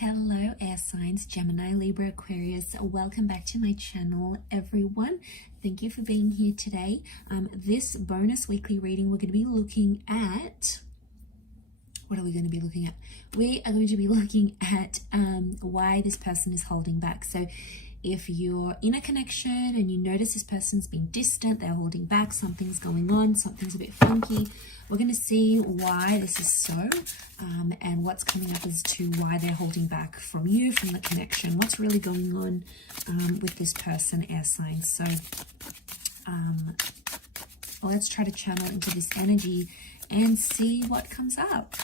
Hello air signs, Gemini, Libra, Aquarius. Welcome back to my channel, everyone. Thank you for being here today. This bonus weekly reading, we're going to be looking at, what are we going to be looking at? We are going to be looking at why this person is holding back. So if you're in a connection and you notice this person's been distant, they're holding back, something's going on, something's a bit funky, we're going to see why this is so and what's coming up as to why they're holding back from you, from the connection, what's really going on with this person, air signs. So let's try to channel into this energy and see what comes up.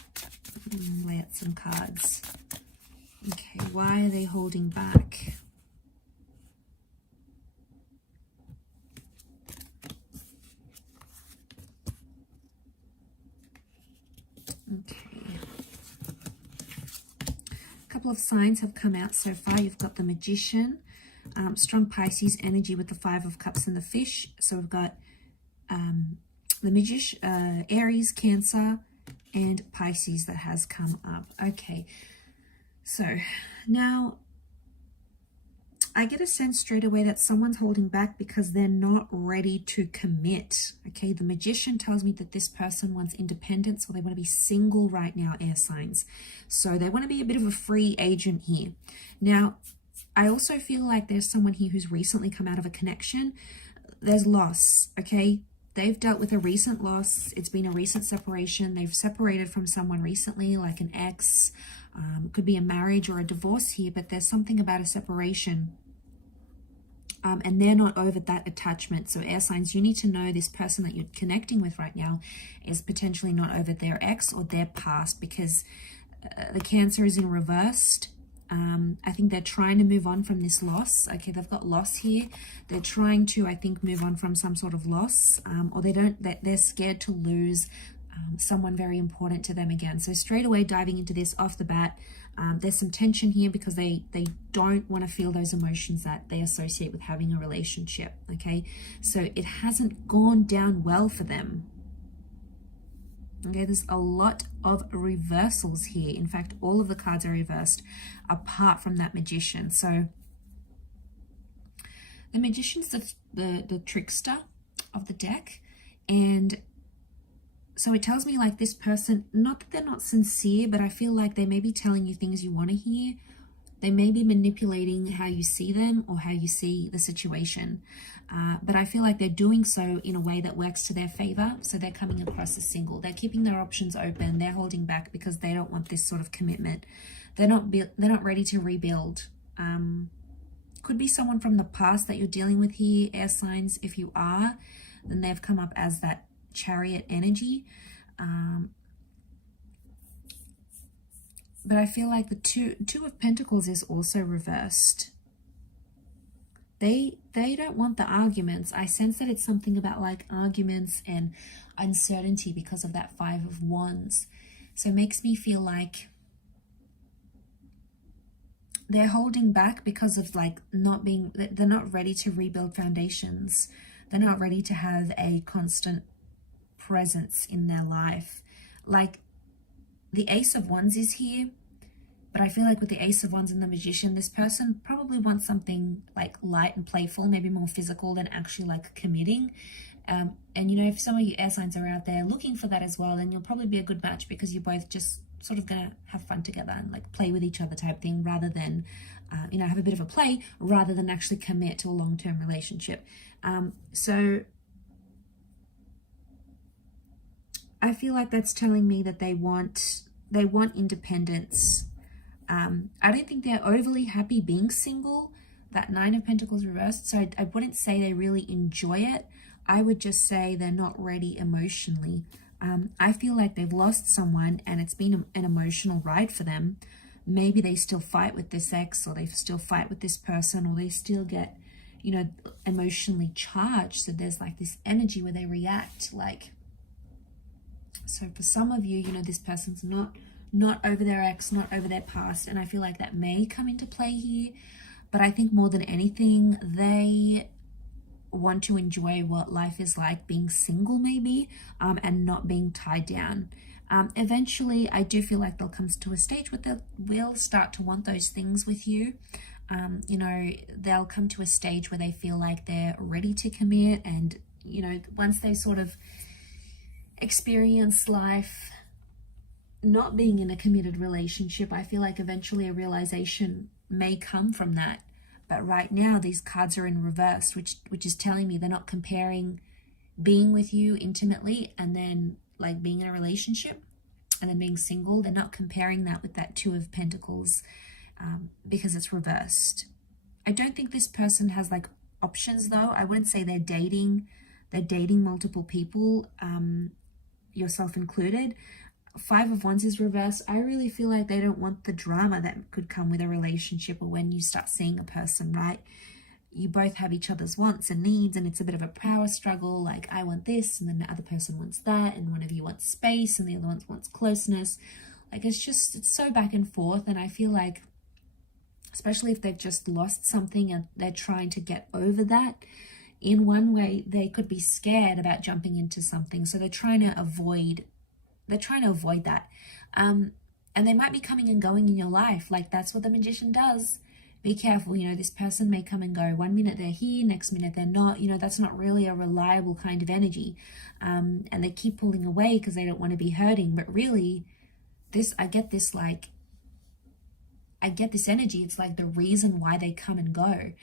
Lay out some cards. Okay, why are they holding back? Okay, a couple of signs have come out so far. You've got the Magician, strong Pisces energy with the Five of Cups and the Fish. So we've got the Magician, Aries, Cancer, and Pisces that has come up. Okay, so now I get a sense straight away that someone's holding back because they're not ready to commit. Okay, the Magician tells me that this person wants independence, or they want to be single right now, air signs. So they want to be a bit of a free agent here. Now, I also feel like there's someone here who's recently come out of a connection. There's loss, okay? They've dealt with a recent loss. It's been a recent separation. They've separated from someone recently, like an ex. Could be a marriage or a divorce here, but there's something about a separation. And they're not over that attachment. So air signs, you need to know this person that you're connecting with right now is potentially not over their ex or their past, because the Cancer is in reversed. I think they're trying to move on from this loss. Okay, they've got loss here. They're trying to, I think, move on from some sort of loss, or they're scared to lose someone very important to them again. So straight away diving into this off the bat, there's some tension here because they don't want to feel those emotions that they associate with having a relationship. Okay, so it hasn't gone down well for them. Okay, there's a lot of reversals here. In fact, all of the cards are reversed apart from that Magician. So the Magician's the trickster of the deck, and so it tells me like this person, not that they're not sincere, but I feel like they may be telling you things you want to hear. They may be manipulating how you see them or how you see the situation. But I feel like they're doing so in a way that works to their favor. So they're coming across as single. They're keeping their options open. They're holding back because they don't want this sort of commitment. They're not ready to rebuild. Could be someone from the past that you're dealing with here, air signs. If you are, then they've come up as that Chariot energy. But I feel like the two of Pentacles is also reversed. They don't want the arguments. I sense that it's something about like arguments and uncertainty because of that Five of Wands. So it makes me feel like they're holding back because of like they're not ready to rebuild foundations. They're not ready to have a constant presence in their life. Like the Ace of Wands is here, but I feel like with the Ace of Wands and the Magician, this person probably wants something like light and playful, maybe more physical than actually like committing. And you know, if some of you air signs are out there looking for that as well, then you'll probably be a good match because you're both just sort of gonna have fun together and like play with each other type thing, rather than you know, have a bit of a play rather than actually commit to a long-term relationship. So I feel like that's telling me that they want independence. I don't think they're overly happy being single. That Nine of Pentacles reversed. So I wouldn't say they really enjoy it. I would just say they're not ready emotionally. I feel like they've lost someone and it's been an emotional ride for them. Maybe they still fight with this ex, or they still fight with this person, or they still get, you know, emotionally charged. So there's like this energy where they react like. So for some of you, you know, this person's not over their ex, not over their past. And I feel like that may come into play here. But I think more than anything, they want to enjoy what life is like being single maybe, and not being tied down. Eventually, I do feel like they'll come to a stage where they will start to want those things with you. You know, they'll come to a stage where they feel like they're ready to commit, and, you know, once they sort of experience life not being in a committed relationship, I feel like eventually a realization may come from that. But right now, these cards are in reverse, which is telling me they're not comparing being with you intimately and then like being in a relationship and then being single. They're not comparing that with that Two of Pentacles, because it's reversed. I don't think this person has like options though. I wouldn't say they're dating multiple people, yourself included. Five of Wands is reversed. I really feel like they don't want the drama that could come with a relationship or when you start seeing a person, right? You both have each other's wants and needs, and it's a bit of a power struggle. Like, I want this, and then the other person wants that, and one of you wants space, and the other one wants closeness. Like, it's so back and forth, and I feel like, especially if they've just lost something and they're trying to get over that, in one way, they could be scared about jumping into something. So they're trying to avoid that. And they might be coming and going in your life. Like, that's what the Magician does. Be careful. You know, this person may come and go. One minute they're here, next minute they're not. You know, that's not really a reliable kind of energy. And they keep pulling away because they don't want to be hurting. But really, I get this energy. It's like the reason why they come and go.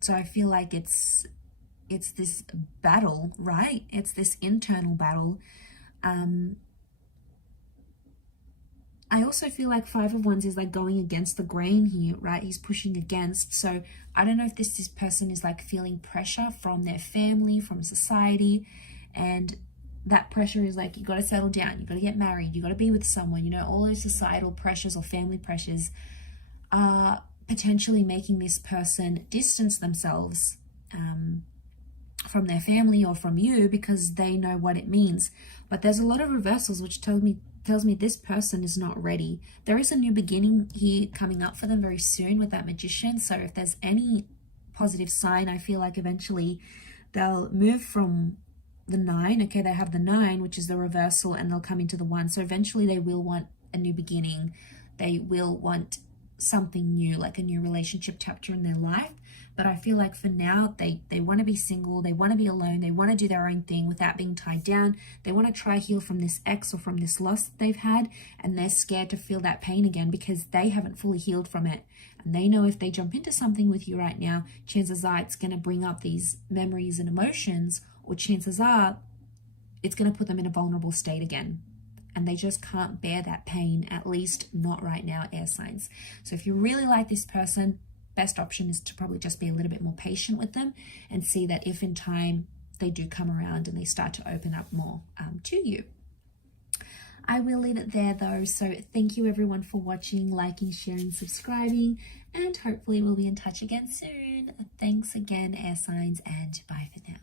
So I feel like it's this battle, right? It's this internal battle. I also feel like Five of Wands is like going against the grain here, right? He's pushing against. So I don't know if this person is like feeling pressure from their family, from society, and that pressure is like, you got to settle down, you got to get married, you got to be with someone. You know, all those societal pressures or family pressures are potentially making this person distance themselves from their family or from you because they know what it means. But there's a lot of reversals which tells me this person is not ready. There is a new beginning here coming up for them very soon with that Magician. So if there's any positive sign, I feel like eventually they'll move from the 9. Okay, they have the 9, which is the reversal, and they'll come into the 1. So eventually they will want a new beginning. They will want something new, like a new relationship chapter in their life. But I feel like for now, they want to be single, they want to be alone, they want to do their own thing without being tied down. They want to try heal from this ex or from this loss that they've had, and they're scared to feel that pain again because they haven't fully healed from it. And they know if they jump into something with you right now, chances are it's going to bring up these memories and emotions, or chances are it's going to put them in a vulnerable state again. And they just can't bear that pain, at least not right now, air signs. So if you really like this person, best option is to probably just be a little bit more patient with them and see that if in time they do come around and they start to open up more to you. I will leave it there though. So thank you everyone for watching, liking, sharing, subscribing, and hopefully we'll be in touch again soon. Thanks again, air signs, and bye for now.